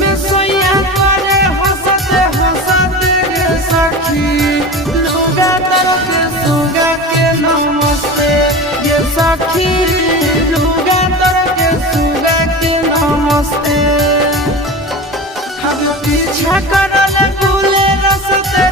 में सोया करे हंसते हंसते गे सखी लुगा तरके सुगा के नमस्ते गे सखी लुगा तरके सुगा के नमस्ते हम पीछा करल गुले रसते